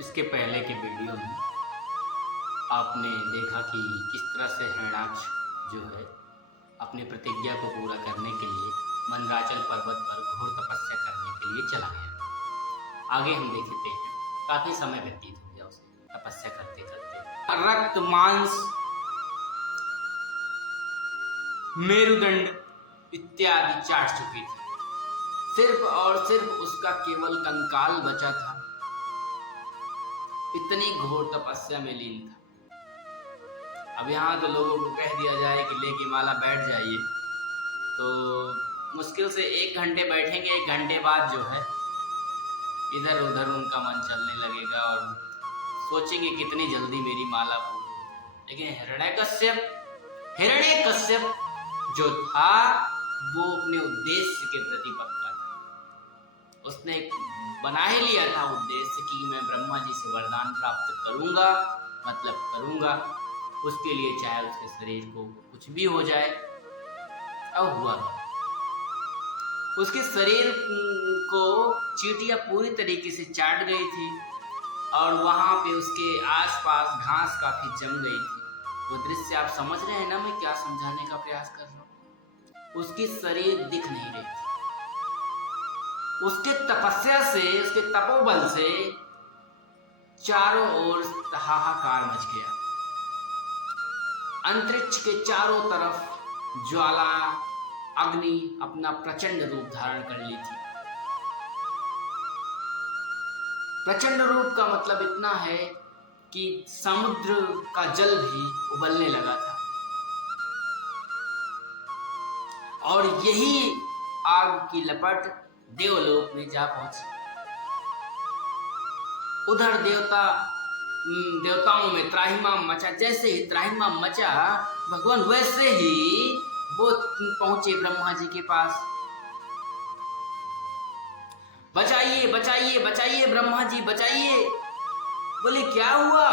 इसके पहले के वीडियो में आपने देखा कि किस तरह से हिरण्याक्ष जो है अपनी प्रतिज्ञा को पूरा करने के लिए मंदराचल पर्वत पर घोर तपस्या करने के लिए चला गया। आगे हम देखते हैं, काफी समय व्यतीत हो गया उसे तपस्या करते करते। रक्त मांस मेरुदंड इत्यादि चाट चुकी थी। सिर्फ और सिर्फ उसका केवल कंकाल बचा था। इतनी घोर तपस्या में लीन था। अब यहाँ तो लोगों को कह दिया जाए कि लेके माला बैठ जाइए, तो मुश्किल से 1 घंटे बैठेंगे। 1 घंटे बाद जो है इधर उधर उनका मन चलने लगेगा और सोचेंगे कितनी जल्दी मेरी माला पूरी। लेकिन हिरण्यकश्यप जो था वो अपने उद्देश्य के प्रति पक्का था। उसने बना ही लिया था उद्देश्य कि मैं ब्रह्मा जी से वरदान प्राप्त करूंगा, मतलब करूंगा। उसके लिए चाहे उसके शरीर को कुछ भी हो जाए। अब हुआ उसके शरीर को चींटियां पूरी तरीके से चाट गई थी और वहां पे उसके आसपास घास काफी जम गई थी। वो दृश्य आप समझ रहे हैं ना, मैं क्या समझाने का प्रयास कर रहा हूँ। उसकी शरीर दिख नहीं रही थी। उसके तपस्या से, उसके तपोबल से चारों ओर हाहाकार मच गया। अंतरिक्ष के चारों तरफ ज्वाला अग्नि अपना प्रचंड रूप धारण कर ली थी। प्रचंड रूप का मतलब इतना है कि समुद्र का जल भी उबलने लगा था। और यही आग की लपट देवलोक में जा पहुंची। उधर देवताओं में त्राहिमाम मचा। जैसे ही त्राहिमाम मचा भगवान, वैसे ही वो पहुंचे ब्रह्मा जी के पास। बचाइए बचाइए बचाइए ब्रह्मा जी बचाइए। बोले क्या हुआ?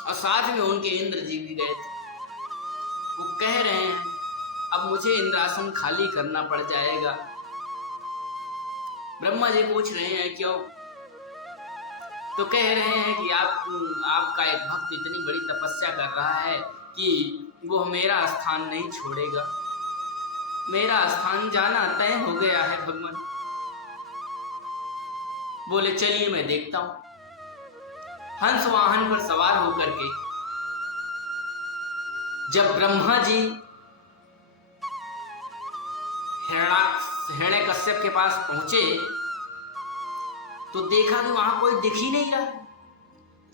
और साथ में उनके इंद्र जी भी गए थे। वो कह रहे हैं अब मुझे इंद्रासन खाली करना पड़ जाएगा। ब्रह्मा जी पूछ रहे हैं क्यों? तो कह रहे हैं कि आपका एक भक्त इतनी बड़ी तपस्या कर रहा है कि वो मेरा स्थान नहीं छोड़ेगा। मेरा स्थान जाना तय हो गया है भगवान। बोले चलिए मैं देखता हूं। हंस वाहन पर सवार होकर के जब ब्रह्मा जी हिरण्यकश्यप के पास पहुंचे तो देखा कि वहां कोई दिख ही नहीं रहा,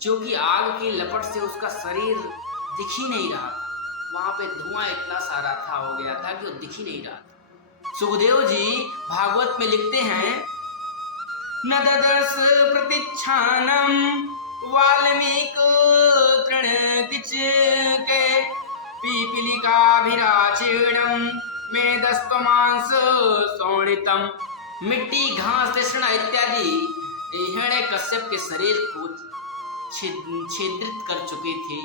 क्योंकि आग की लपट से उसका शरीर दिख ही नहीं रहा था। वहां पे धुआं इतना सारा था, हो गया था कि वो दिख ही नहीं रहा था। सुखदेव जी भागवत में लिखते हैं, न ददर्श प्रतीक्षानम वाल्मीकि तृण किच के पीपीलिकाभिराचीर्णम मेदस्त्वमांस शोणितम। मिट्टी, घास, तृष्णा इत्यादि हिरण्यकश्यप के शरीर को छिद्रित कर चुकी थी।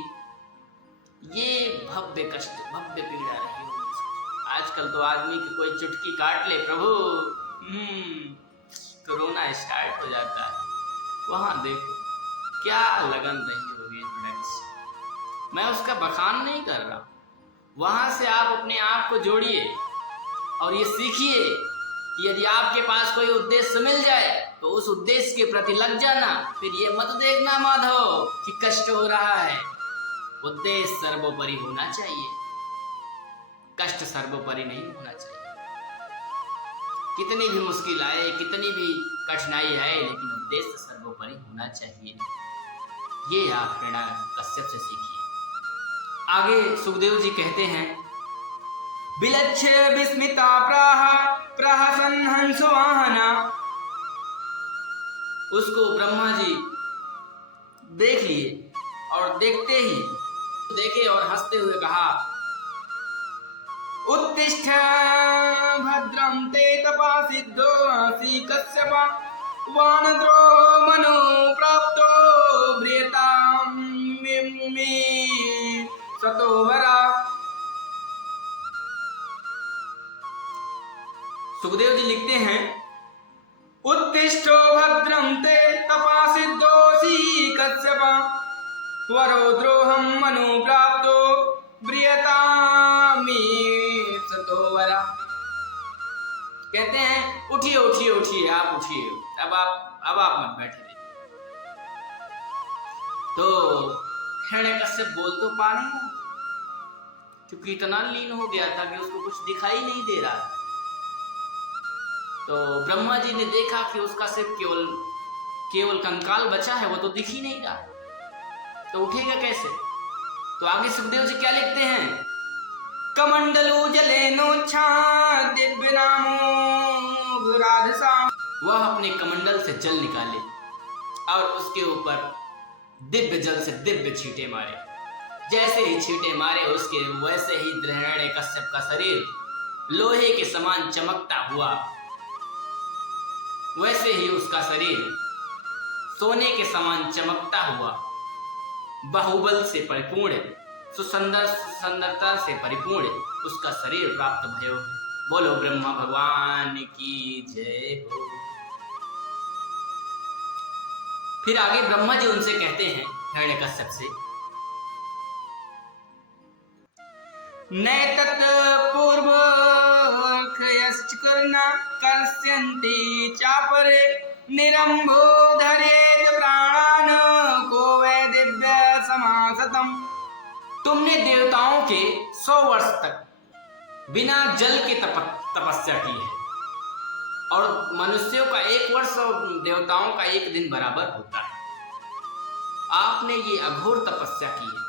ये भव्य कष्ट, भव्य पीड़ा रही होगी। आजकल तो आदमी की कोई चुटकी काट ले प्रभु, कोरोना स्टार्ट हो जाता है। वहां देखो क्या लगन रही होगी हिरण्यकश्यप। मैं उसका बखान नहीं कर रहा। वहां से आप अपने आप को जोड़िए और ये सीखिए कि यदि आपके पास कोई उद्देश्य मिल जाए तो उस उद्देश्य के प्रति लग जाना। फिर ये मत देखना माधव कि कष्ट हो रहा है। उद्देश्य सर्वोपरि होना चाहिए, कष्ट सर्वोपरि नहीं होना चाहिए। कितनी भी मुश्किल आए, कितनी भी कठिनाई आए, लेकिन उद्देश्य सर्वोपरि होना चाहिए। ये आप हिरण्यकश्यप से सीखिए। आगे सुखदेव जी कहते हैं, विलक्ष्य विस्मिता प्रहसन हंसो वाहना। उसको ब्रह्मा जी देख लिए और देखते ही देखे और हंसते हुए कहा, उत्तिष्ठ भद्रं ते तपासिद्धो आसी कश्यप वानद्रो मनु प्राप्तो ब्रियतां मे सतोवरा। सुखदेव जी लिखते हैं, उत्तिष्ठो भद्रं ते वरोद्रोहं मनु प्राप्तो ब्रियतामी सतोवरा। कहते हैं उठिए उठिए उठिए, आप उठिए, अब आप मत बैठे रहिए। तो हिरण्यकश्यप बोल तो पा नहीं रहा, क्योंकि इतना लीन हो गया था कि उसको कुछ दिखाई नहीं दे रहा। तो ब्रह्मा जी ने देखा कि उसका सिर्फ केवल कंकाल बचा है, वो तो दिख ही नहीं रहा, तो उठेगा कैसे। तो आगे सुखदेव जी क्या लिखते हैं, कमंडलू जलेनोच्छा दिव्य नामो राधसा। वह अपने कमंडल से जल निकाले और उसके ऊपर दिव्य जल से दिव्य छींटे मारे। जैसे ही छींटे मारे उसके, वैसे ही हिरण्यकश्यप का शरीर लोहे के समान चमकता हुआ, वैसे ही उसका शरीर सोने के समान चमकता हुआ, बाहुबल से परिपूर्ण, सुंदरता से परिपूर्ण उसका शरीर प्राप्त भयो। बोलो ब्रह्मा भगवान की जय हो। फिर आगे ब्रह्मा जी उनसे कहते हैं हिरण्यकश्यप से, नैतत् पूर्वोऽर्घ्यश्च कर्णा कर्ष्यन्ति चापरे निरम्भो धरेत् प्राणान् को वै दिव्य समासतम्। तुमने देवताओं के 100 वर्ष तक बिना जल के तपस्या की है, और मनुष्यों का 1 वर्ष और देवताओं का 1 दिन बराबर होता है। आपने ये अघोर तपस्या की है,